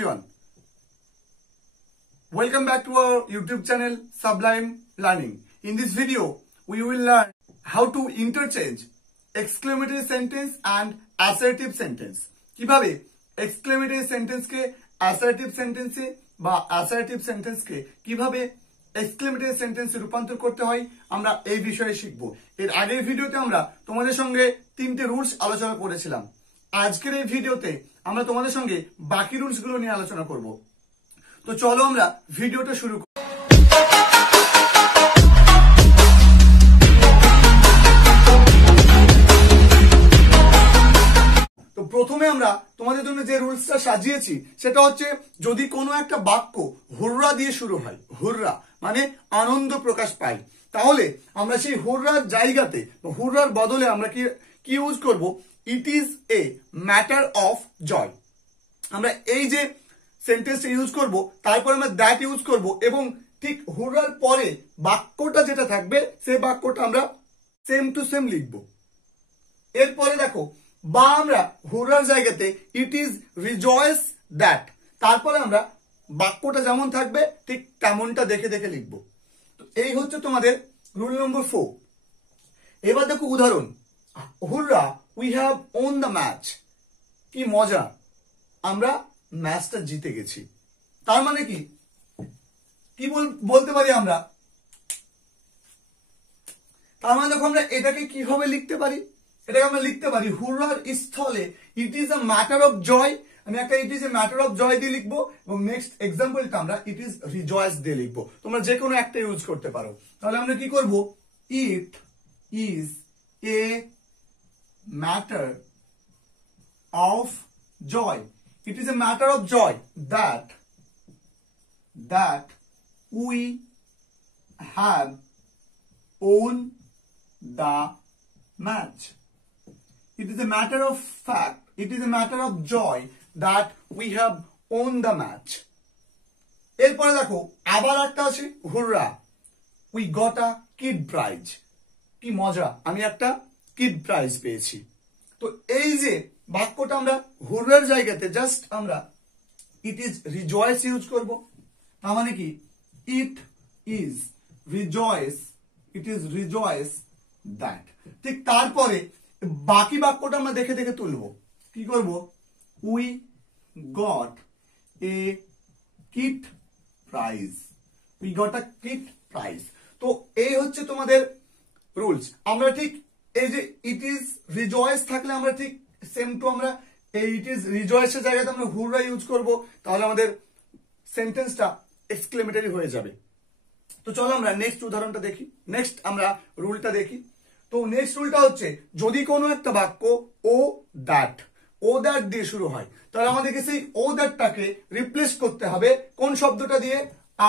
everyone. Welcome back to our YouTube channel Sublime Learning. In this video, we will learn how to interchange exclamatory sentence and assertive sentence. কিভাবে exclamatory sentence কে assertive sentence এ বা assertive sentence কে কিভাবে exclamatory sentence এ রূপান্তর করতে হয় আমরা এই বিষয়ে শিখব। এর আগের ভিডিওতে আমরা তোমাদের সঙ্গে তিনটে রুলস আলোচনা করেছিলাম। আজকের এই ভিডিওতে আমরা তোমাদের সঙ্গে বাকি রুলস গুলো নিয়ে আলোচনা করব। তো চলো আমরা ভিডিওটা শুরু করি। তো প্রথমে আমরা তোমাদের জন্য যে রুলসটা সাজিয়েছি সেটা হচ্ছে, যদি কোনো একটা বাক্য হুররা দিয়ে শুরু হয়, হুররা মানে আনন্দ প্রকাশ পাই, তাহলে আমরা সেই হুররার জায়গাতে হুররার বদলে আমরা কি ইউজ করব? It is a matter of joy. আমরা এই যে সেন্টেন্সটা ইউজ করব, তারপর আমরা দ্যাট ইউজ করব এবং ঠিক হুররার পরে বাক্যটা যেটা থাকবে সেই বাক্যটা আমরা সেম টু সেম লিখব। এরপরে দেখো, বা আমরা হুররার জায়গাতে ইট ইজ রিজয়েস দ্যাট, তারপরে আমরা বাক্যটা যেমন থাকবে ঠিক তেমনটা দেখে দেখে লিখব। তো এই হচ্ছে তোমাদের রুল নম্বর 4। এবার দেখো উদাহরণ, হুররা we have won the match. কি মজা, আমরা ম্যাচটা জিতে গেছি। তার মানে কি কি বলতে পারি আমরা? তার মানে দেখো আমরা এটাকে কিভাবে লিখতে পারি? এটাকে আমরা লিখতে পারি হুররার স্থলে it is a matter of joy. আমি একটা it is a matter of joy দিয়ে লিখবো এবং নেক্সট এক্সাম্পলটা আমরা ইট ইজ রিজয়েস দিয়ে লিখবো। তোমরা যে কোনো একটা ইউজ করতে পারো। তাহলে আমরা কি করব? It is a matter of joy. It is a matter of joy that we have won the match. It is a matter of fact. It is a matter of joy that we have won the match. এরপরে দেখো আবার একটা আছে হুররা we got a kid prize. কি মজা, আমি একটা kid prize পেয়েছি। তো এই যে বাক্যটা আমরা হুররার জায়গাতে জাস্ট আমরা ইট ইজ রিজয়েস ইউজ করব। তার মানে কি ইট ইজ রিজয়েস দ্যাট। ঠিক তারপরে বাকি বাক্যটা আমরা দেখে দেখে তুলব। কি করব? We got a kit prize. We got a kit prize. তো এই হচ্ছে তোমাদের রুলস। আমরা ঠিক এই যে ইট ইজ রিজয়েস থাকলে আমরা ঠিক সেম টু আমরা এই ইট ইজ রিজয়েসের জায়গাতে আমরা হুররা ইউজ করব, তাহলে আমাদের সেন্টেন্সটা এক্সক্লেমেটরি হয়ে যাবে। তো চলো আমরা নেক্সট উদাহরণটা দেখি, নেক্সট আমরা রুলটা দেখি। তো নেক্সট রুলটা হচ্ছে, যদি কোনো একটা বাক্য ও দ্যাট দিয়ে শুরু হয়, তাহলে আমাদেরকে সেই ও দ্যাটটাকে রিপ্লেস করতে হবে কোন শব্দটা দিয়ে?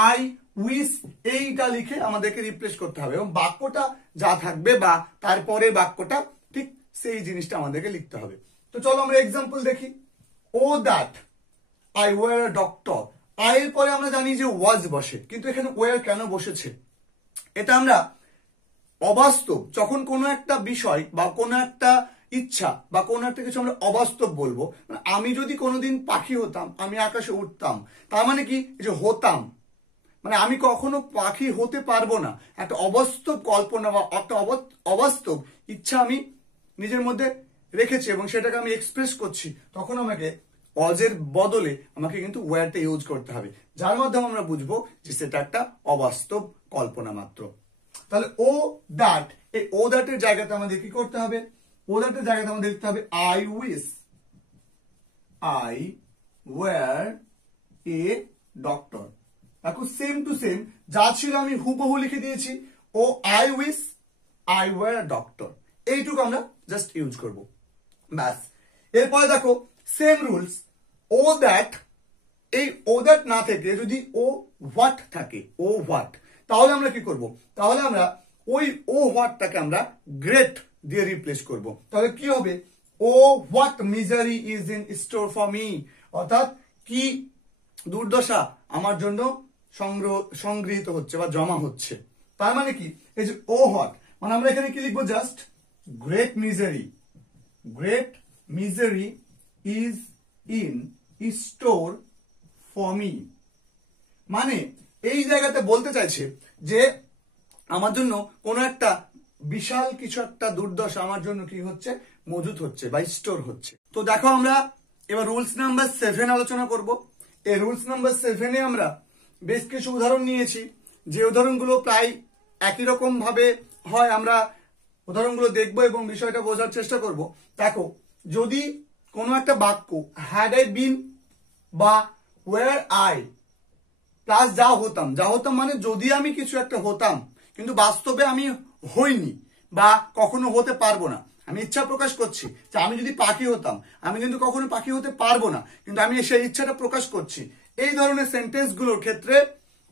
আই উইশ, এইটা লিখে আমাদেরকে রিপ্লেস করতে হবে এবং বাক্যটা যা থাকবে বা তারপরে বাক্যটা ঠিক সেই জিনিসটা আমাদেরকে লিখতে হবে। তো চলো আমরা এক্সাম্পল দেখি। O that I were a doctor. I এর পরে আমরা জানি যে ওয়াজ বসে, কিন্তু এখানে ওয়ার কেন বসেছে? এটা আমরা অবাস্তব, যখন কোনো একটা বিষয় বা কোনো একটা ইচ্ছা বা কোনো একটা কিছু আমরা অবাস্তব বলবো, আমি যদি কোনোদিন পাখি হতাম, আমি আকাশে উঠতাম, তার মানে কি যে হতাম, মানে আমি কখনো পাখি হতে পারবো না। একটা অবাস্তব কল্পনা বা একটা অবাস্তব ইচ্ছা আমি নিজের মধ্যে রেখেছি এবং সেটাকে আমি এক্সপ্রেস করছি, তখন আমাকে অজের বদলে আমাকে কিন্তু ওয়ারটা ইউজ করতে হবে, যার মাধ্যমে আমরা বুঝবো যে সেটা একটা অবাস্তব কল্পনা মাত্র। তাহলে ও দ্যাট, এই ও দ্যাটের জায়গাতে আমাদের কি করতে হবে? ও দ্যাটের জায়গাতে আমাদের লিখতে হবে I wish I were a doctor. দেখো সেম টু সেম যা ছিল আমি হুবহু লিখে দিয়েছি। O I wish I were a doctor, এইটুকু আমরা জাস্ট ইউজ করব, ব্যাস। এরপরে দেখো সেম রুলস, ও দ্যাট, এই ও দ্যাট না থেকে যদি ও হোয়াট থাকে, ও হোয়াট, তাহলে আমরা কি করব? তাহলে আমরা ওই ও হোয়াটটাকে আমরা গ্রেট দিয়ে রিপ্লেস করব। তাহলে কি হবে? O what misery is in store for me, অর্থাৎ কি দুর্দশা আমার জন্য সংগৃহীত হচ্ছে বা জমা হচ্ছে। তার মানে কি এই যে ও হোয়াট, মানে আমরা এখানে কি লিখবো? Just great misery is in store for me. মানে এই জায়গাতে বলতে চাইছে যে আমার জন্য কোনো একটা বিশাল কিছু একটা দুর্দশা আমার জন্য কি হচ্ছে, মজুত হচ্ছে বা স্টোর হচ্ছে। তো দেখো আমরা এবার রুলস নাম্বার 7 আলোচনা করব। এই রুলস নাম্বার 7-এ আমরা বেশ কিছু উদাহরণ নিয়েছি, যে উদাহরণগুলো প্রায় একই রকম ভাবে হয়। আমরা উদাহরণগুলো দেখব এবং বিষয়টা বোঝার চেষ্টা করব। দেখো, যদি কোনো একটা বাক্য হ্যাড আই বিন বা ওয়ার আই প্লাস যা হতাম মানে যদি আমি কিছু একটা হতাম কিন্তু বাস্তবে আমি হইনি বা কখনো হতে পারবো না, আমি ইচ্ছা প্রকাশ করছি যে আমি যদি পাখি হতাম, আমি কিন্তু কখনো পাখি হতে পারবো না, কিন্তু আমি সেই ইচ্ছাটা প্রকাশ করছি। এই ধরনের সেন্টেন্স গুলোর ক্ষেত্রে,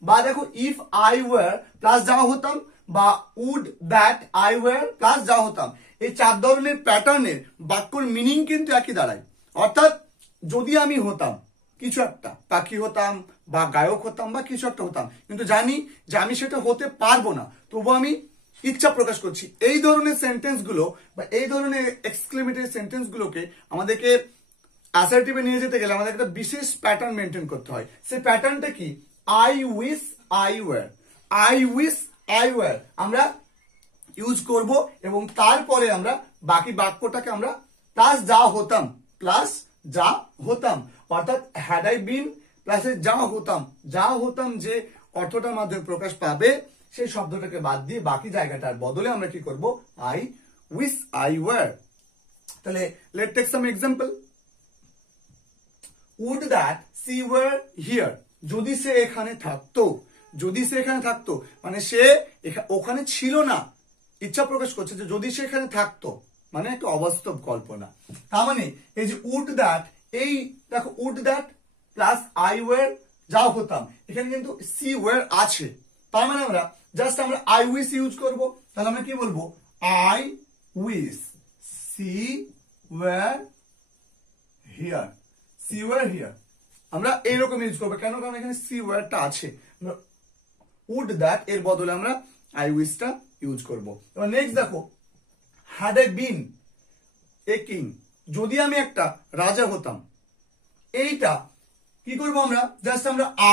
বা দেখো ইফ আই ওয়ার প্লাস যা হতাম বা would that I were plus যা হতাম, এই 4 ধরনের প্যাটার্নের বাক্যর মিনিং কিন্তু একই দাঁড়ায়। অর্থাৎ যদি আমি হতাম কিছু একটা, পাখি হতাম বা গায়ক হতাম বা কিছু একটা হতাম, কিন্তু জানি যে আমি সেটা হতে পারবো না, তবু আমি ইচ্ছা প্রকাশ করছি। এই ধরনের সেন্টেন্স গুলো বা এই ধরনের এক্সক্লেমেটরি সেন্টেন্স গুলোকে আমাদেরকে অ্যাসার্টিভে নিয়ে যেতে গেলে আমাদের একটা বিশেষ প্যাটার্ন মেনটেন করতে হয়। সেই প্যাটার্নটা কি? I wish I war, I wish I war আমরা ইউজ করব এবং তারপরে আমরা বাকি বাক্যটাকে আমরা প্লাস যা হতাম অর্থাৎ হ্যাড আই বিন প্লাস যা হতাম যে অর্থটার মাধ্যমে প্রকাশ পাবে সেই শব্দটাকে বাদ দিয়ে বাকি জায়গাটার বদলে আমরা কি করব? I wish I were. তাহলে let's take some example. Would that she were here, যদি সে এখানে থাকতো, মানে সে ওখানে ছিল না, ইচ্ছা প্রকাশ করছে যে যদি সে এখানে থাকতো, মানে একটা অবাস্তব কল্পনা। তার মানে এই যে উড দ্যাট, এই দেখো would that plus I were যা হতাম, এখানে কিন্তু সি ওয়ার আছে, তার মানে আমরা জাস্ট আই উইশ ইউজ করব। তাহলে আমরা কি বলবো? I wish she were here, she were here আমরা এইরকম ইউজ করবো। কেন? কারণ এখানে সি ওয়ারটা আছে। উড দ্যাট এর বদলে আমরা আই উইশটা ইউজ করব। এবার নেক্সট দেখো, had I been a king, যদি আমি একটা রাজা হতাম, এইটা কি করব? আমরা জাস্ট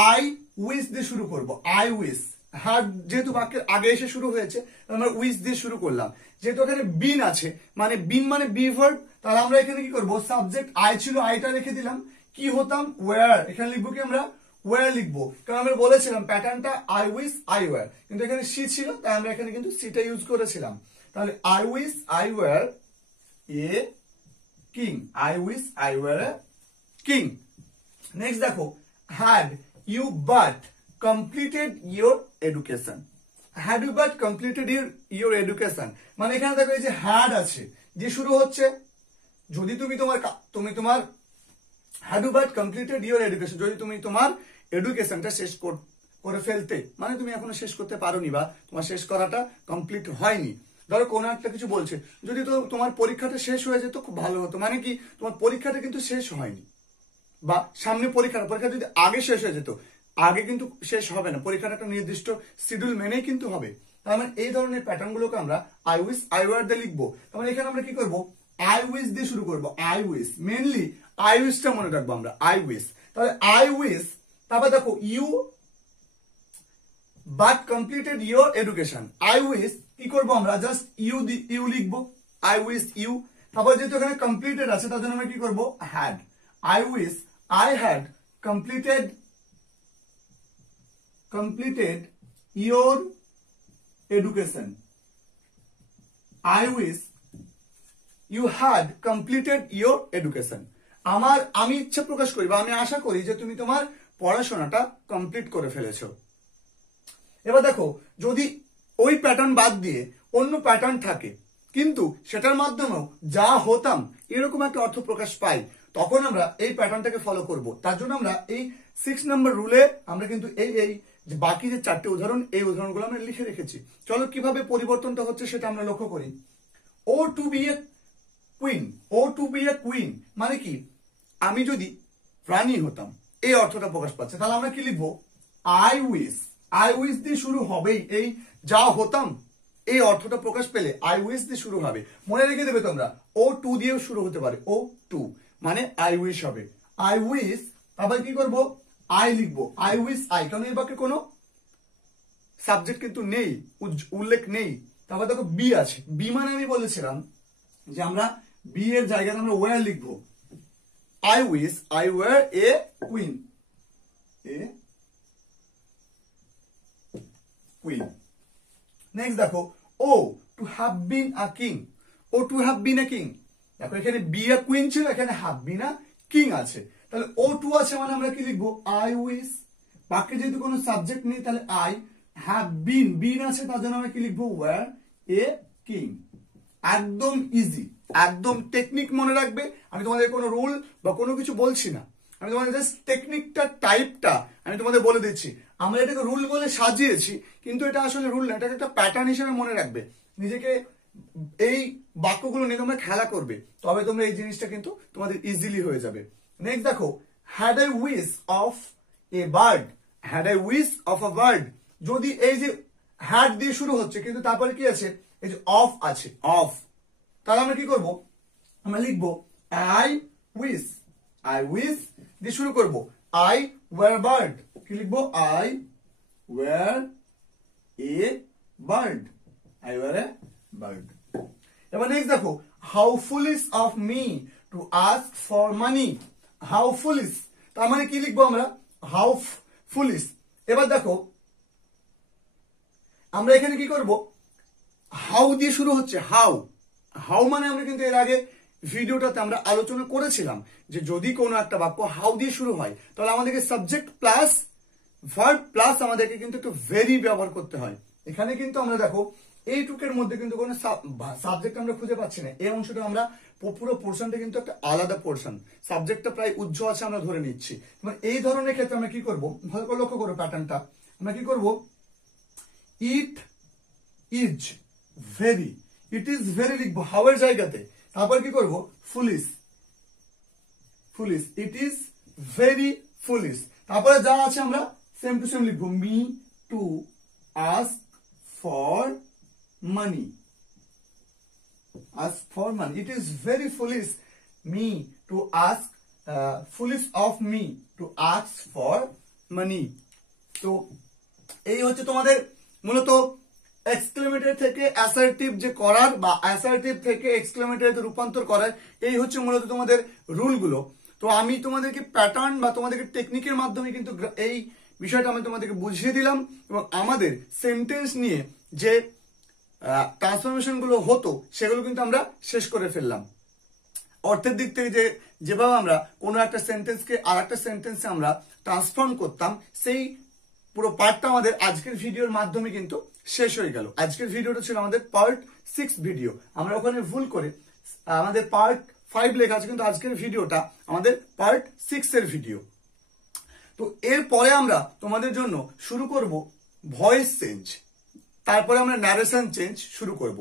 আই উইশ দিয়ে শুরু করব। আই উইশ, হ্যাড যেহেতু বাক্যের আগে এসে শুরু হয়েছে, আমরা উইশ দিয়ে শুরু করলাম। যেহেতু এখানে বিন আছে, মানে বিন মানে বি ভার্ব, তাহলে আমরা এখানে কি করব? সাবজেক্ট আই ছিল, আইটা রেখে দিলাম। কি হতাম? ওয়ার, এখানে লিখবো কি? আমরা ওয়ার লিখবো, কারণ আমরা বলেছিলাম প্যাটার্নটা আই উইশ আই ওয়ার, কিন্তু এখানে সি ছিল, তাই আমরা এখানে কিন্তু সিটা ইউজ করেছিলাম। তাহলে I wish I were a king, I wish I were a king. Next দেখো, had you but completed your education, had you but completed your education, মানে এখানে দেখো এই যে হ্যাড আছে, যে শুরু হচ্ছে, যদি তুমি তোমার had you but completed your education, যদি তুমি তোমার এডুকেশনটা শেষ করে ফেলতে, মানে তুমি এখনো শেষ করতে পারোনি বা তোমার শেষ করাটা কমপ্লিট হয়নি। ধরো কোনো একটা কিছু বলছে, যদি তো তোমার পরীক্ষাটা শেষ হয়ে যেত খুব ভালো হতো, মানে কি তোমার পরীক্ষাটা কিন্তু শেষ হয়নি, বা সামনে পরীক্ষা যদি আগে শেষ হয়ে যেত, আগে কিন্তু শেষ হবে না, পরীক্ষাটা একটা নির্দিষ্ট শিডিউল মেনেই কিন্তু হবে। তার মানে এই ধরনের প্যাটার্ন গুলোকে আমরা আই উইশ আই ওয়ার দিয়ে লিখবো। তার মানে এখানে আমরা কি করবো? আই উইশ দিয়ে শুরু করবো। আই উইশ, মেনলি আই উইশটা মনে রাখবো আমরা, আই উইশ। তাহলে আই উইশ, তারপর দেখো you but completed your education, I wish কি করবো? আমরা জাস্ট ইউ লিখবো, আই উইশ ইউ। তারপর যেহেতু এখানে কমপ্লিটেড আছে, তার জন্য আমরা কি করবো? Had, I wish I had completed your education, I wish you had completed your education। আমি ইচ্ছা প্রকাশ করি বা আমি আশা করি যে তুমি তোমার পড়াশোনাটা কমপ্লিট করে ফেলেছো। এবার দেখো, যদি ওই প্যাটার্ন বাদ দিয়ে অন্য প্যাটার্ন থাকে, কিন্তু সেটার মাধ্যমেও যা হতাম এরকম একটা অর্থ প্রকাশ পাই, তখন আমরা এই প্যাটার্নটাকে ফলো করব। তার জন্য আমরা এই 6 নম্বর রুলে আমরা কিন্তু এই বাকি যে 4টে উদাহরণ, এই উদাহরণগুলো আমরা লিখে রেখেছি। চলো কিভাবে পরিবর্তনটা হচ্ছে সেটা আমরা লক্ষ্য করি। O to be a queen, O to be a queen মানে কি? আমি যদি রানী হতাম, এই অর্থটা প্রকাশ পাচ্ছে। তাহলে আমরা কি লিখবো? আই উইশ দিয়ে শুরু হবেই, এই যা হতাম এই অর্থটা প্রকাশ পেলে আই উইশ দিয়ে শুরু হবে। মনে রেখে দেবে তোমরা, ও টু দিয়েও শুরু হতে পারে, ও টু মানে আই উইশ হবে। আই উইশ, তারপর কি করবো? আই লিখবো, আই উইস আই, কারণ এই বাক্যে কোনো সাবজেক্ট কিন্তু নেই, উল্লেখ নেই। তারপর দেখো বি আছে, বি মানে আমি বলেছিলাম যে আমরা বি এর জায়গায় আমরা ওয়্যার লিখবো। I wish I were a queen, a queen. Next দেখো O to have been a king, O to have been a king. দেখো এখানে বি আ কুইন ছিল, এখানে হ্যাভ বিন আ কিং আছে, তাহলে ও টু আছে মানে আমরা কি লিখবো আই উইস। বাক্যে যেহেতু কোনো সাবজেক্ট নেই তাহলে আই, হ্যাভ বিন, বিন আছে তার জন্য আমরা কি লিখবো ওয়্যার এ কিং। একদম ইজি, একদম টেকনিক মনে রাখবে। আমি তোমাদের কোনো রুল বা কোনো কিছু বলছি না, আমি তোমাদের জাস্ট টেকনিকটা, টাইপটা আমি তোমাদের বলে দিচ্ছি। আমরা এটাকে রুল বলে সাজিয়েছি, কিন্তু এটা আসলে রুল না, এটাকে একটা প্যাটার্ন হিসেবে মনে রাখবে। নিজেকে এই বাক্যগুলো নিয়ে তোমরা খেলা করবে, তবে তোমরা এই জিনিসটা কিন্তু তোমাদের ইজিলি হয়ে যাবে। নেক্সট দেখো had I wish of a bird, had I wish of a bird. যদি এই যে হ্যাড দিয়ে শুরু হচ্ছে কিন্তু তারপরে কি আছে, এই যে অফ আছে, অফ, তাহলে আমরা কি করব, আমরা লিখবো আই উইশ, আই উইশ দিয়ে শুরু করব। আই ওয়্যার বার্ড, কি লিখবো I were a bird, I were a bird. এবার নেক্সট দেখো how foolish of me to ask for money, how foolish, তার মানে কি লিখবো আমরা হাউ ফুলিশ। এবার দেখো আমরা এখানে কি করব, হাউ দিয়ে শুরু হচ্ছে, হাউ, হাউ মানে আমরা কিন্তু এর আগে ভিডিওটাতে আমরা আলোচনা করেছিলাম যে যদি কোনো একটা বাক্য হাউ দিয়ে শুরু হয় তাহলে আমাদেরকে সাবজেক্ট প্লাস ভার্ব প্লাস আমাদেরকে কিন্তু একটু ভেরি ব্যবহার করতে হয়। এখানে কিন্তু আমরা দেখো এইটুকের মধ্যে কিন্তু কোনো সাবজেক্ট আমরা খুঁজে পাচ্ছি না, এই অংশটা আমরা পুরো পোর্শনটা কিন্তু একটা আলাদা পোর্শন, সাবজেক্টটা প্রায় উজ্জ্ব আছে আমরা ধরে নিচ্ছি। মানে এই ধরনের ক্ষেত্রে আমরা কি করব, ভালো করে লক্ষ্য করো প্যাটার্নটা, আমরা কি করব it is very, it is very লিখবো হাউ এর জায়গাতে, তারপর কি করব foolish, foolish, it is very foolish. তারপরে যা আছে আমরা সেম টু সেম লিখবো, me to ask for money, ask for money, it is very foolish me to ask, foolish of me to ask for money। তো এই হচ্ছে তোমাদের মূলত এক্সক্লেমেটর থেকে অ্যাসার্টিভ যে করার বা অ্যাসার্টিভ থেকে এক্সক্লেমেটরে রূপান্তর করার, এই হচ্ছে মূলত তোমাদের রুলগুলো। তো আমি তোমাদেরকে প্যাটার্ন বা তোমাদেরকে টেকনিকের মাধ্যমে কিন্তু এই বিষয়টা আমি তোমাদেরকে বুঝিয়ে দিলাম, এবং আমাদের সেন্টেন্স নিয়ে যে ট্রান্সফরমেশন গুলো হতো সেগুলো কিন্তু আমরা শেষ করে ফেললাম। অর্থের দিক থেকে যে যেভাবে আমরা কোনো একটা সেন্টেন্সকে আর একটা সেন্টেন্সে আমরা ট্রান্সফর্ম করতাম, সেই পুরো পার্টটা আমাদের আজকের ভিডিওর মাধ্যমে কিন্তু শেষ হয়ে গেল। আজকের ভিডিওটা ছিল আমাদের পার্ট 6 ভিডিও, আমরা ওখানে ভুল করে আমাদের পার্ট 5 লেখা আছে, কিন্তু আজকের ভিডিওটা আমাদের পার্ট 6 এর ভিডিও। তো এরপরে আমরা তোমাদের জন্য শুরু করব ভয়েস চেঞ্জ, তারপরে আমরা ন্যারেশন চেঞ্জ শুরু করব।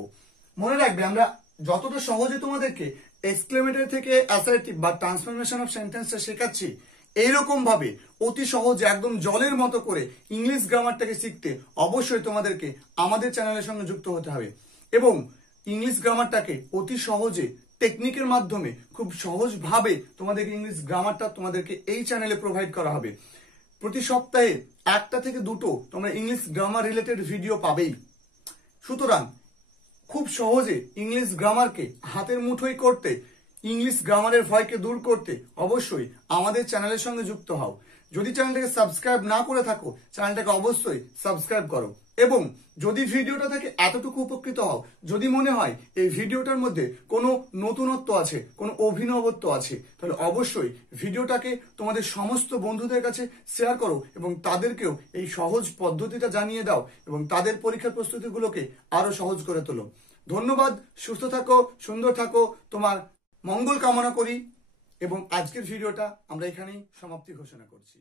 মনে রাখবে আমরা যতটা সহজে তোমাদেরকে এক্সক্লেমেটর থেকে অ্যাসার্টিভ বা ট্রান্সফরমেশন অফ সেন্টেন্সটা শেখাচ্ছি, এইরকম ভাবে অতি সহজে একদম জলের মতো করে ইংলিশ গ্রামারটাকে শিখতে অবশ্যই তোমাদেরকে আমাদের চ্যানেলের সঙ্গে যুক্ত হতে হবে, এবং ইংলিশ গ্রামারটাকে অতি সহজে টেকনিকের মাধ্যমে খুব সহজভাবে তোমাদেরকে ইংলিশ গ্রামারটা তোমাদেরকে এই চ্যানেলে প্রোভাইড করা হবে। প্রতি সপ্তাহে 1টা থেকে 2টো তোমরা ইংলিশ গ্রামার রিলেটেড ভিডিও পাবেই। সুতরাং খুব সহজে ইংলিশ গ্রামারকে হাতের মুঠোয় করতে, ইংলিশ গ্রামারের ভয়কে দূর করতে অবশ্যই আমাদের চ্যানেলের সঙ্গে যুক্ত হও। যদি চ্যানেলটাকে সাবস্ক্রাইব না করে থাকো, চ্যানেলটাকে অবশ্যই সাবস্ক্রাইব করো, এবং যদি ভিডিওটা থেকে এতটুকু উপকৃত হও, যদি মনে হয় এই ভিডিওটার মধ্যে কোনো নতুনত্ব আছে, কোনো অভিনবত্ব আছে, তাহলে অবশ্যই ভিডিওটাকে তোমাদের সমস্ত বন্ধুদের কাছে শেয়ার করো এবং তাদেরকেও এই সহজ পদ্ধতিটা জানিয়ে দাও, এবং তাদের পরীক্ষার প্রস্তুতিগুলোকে আরো সহজ করে তোলো। ধন্যবাদ, সুস্থ থাকো, সুন্দর থাকো, তোমার মঙ্গল কামনা করি, এবং আজকের ভিডিওটা আমরা এখানেই সমাপ্তি ঘোষণা করছি।